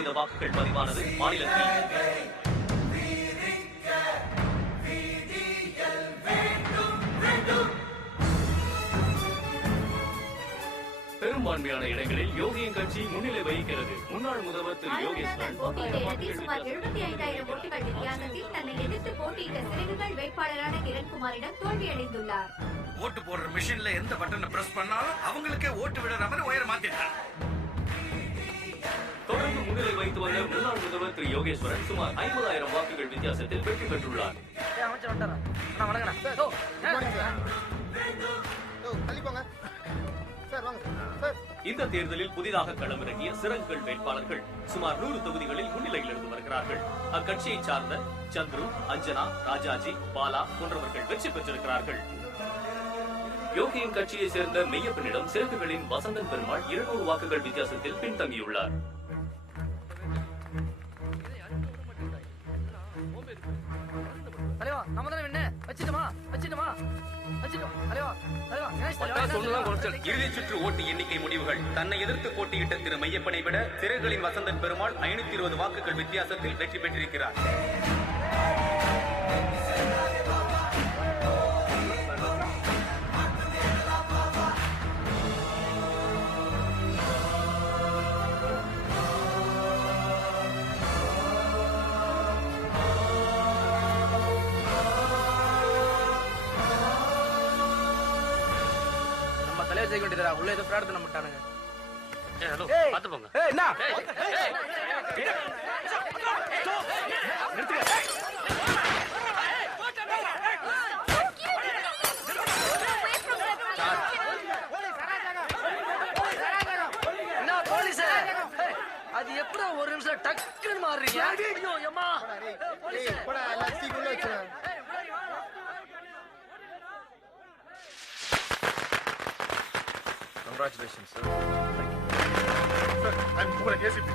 50% வாக்குகள் பதிவானது மாநிலத்தில். பெரும்பான்மையான இடங்களில் யோகியின் கட்சி முன்னிலை வகிக்கிறது. முன்னாள் முதல்வர் திரு யோகேஸ்வரன் சுமார் 75,000 ஓட்டுகள் வித்தியாசத்தில் தன்னை எதிர்த்து போட்டியிட்ட சிறகுகள் வேட்பாளரான கிரண்குமாரிடம் தோல்வியடைந்துள்ளார். ஓட்டு போடுற மிஷின்ல எந்த பட்டனை பிரஸ் பண்ணாலும் அவங்களுக்கே ஓட்டு விடுற மாதிரி உயர மாத்திட்டாங்க. தொடர்ந்து முன்னிலை வைத்து வந்த முன்னாள் முதல்வர் திரு யோகேஸ்வரன் சுமார் 50,000 வாக்குகள் வித்தியாசத்தில் வெற்றி பெற்றுள்ளார். இந்த தேர்தலில் புதிதாக களமிறங்கிய சிறகுகள் வேட்பாளர்கள் சுமார் 100 தொகுதிகளில் முன்னிலையில் இருந்து வருகிறார்கள். அக்கட்சியை சார்ந்த சந்துரு, அஞ்சனா, ராஜாஜி, பாலா போன்றவர்கள் வெற்றி பெற்றிருக்கிறார்கள். யோகியின் கட்சியை சேர்ந்த மெய்யப்பனிடம் சிறகுகளின் வசந்தன் பெருமாள் 200 வாக்குகள் வித்தியாசத்தில் பின்தங்கியுள்ளார். இறுதிச் சுற்று ஓட்டு எண்ணிக்கை முடிவுகள். தன்னை எதிர்த்து போட்டியிட்ட திரு மெய்யப்பனை விட சிறகுகளின் வசந்தன் பெருமாள் 520 வாக்குகள் வித்தியாசத்தில் வெற்றி பெற்றிருக்கிறார். உள்ள ஏதோ பிரார்த்தனை பண்ணிட்டானுங்க. பாத்து போங்க. அது எப்படி ஒரு நிமிஷம் டக்குன்னு மாறுறீங்க? Congratulations, sir. Thank you. Sir, I'm Kumar ACP.